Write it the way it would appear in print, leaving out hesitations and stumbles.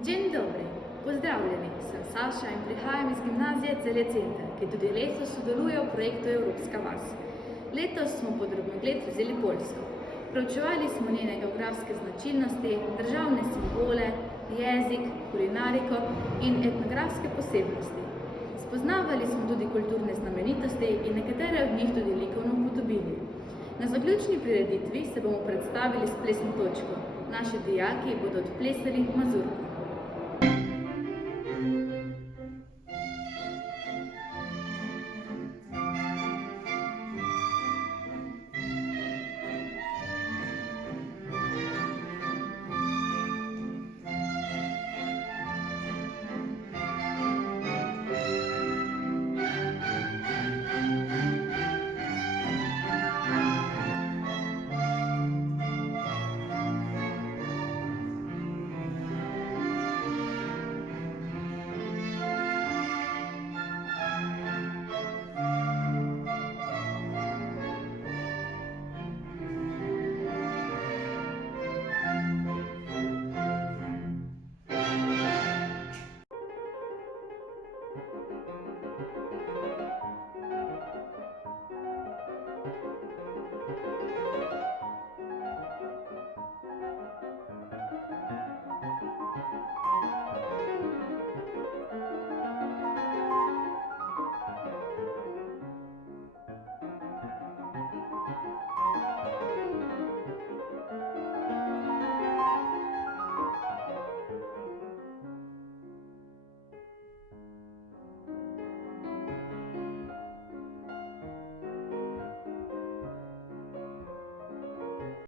Dzień dobry, pozdravljeni, sem Saša in prihajam iz gimnazije Celje Center, ki tudi letos sodeluje v projektu Evropska vas. Letos smo pod drobnogled vzeli Poljsko. Preučevali smo njene geografske značilnosti, državne simbole, jezik, kulinariko in etnografske posebnosti. Spoznavali smo tudi kulturne znamenitosti in nekatere od njih tudi likovno upodobili. Na zaključni prireditvi se bomo predstavili s plesno točko. Naši dijaki bodo odplesali mazurko.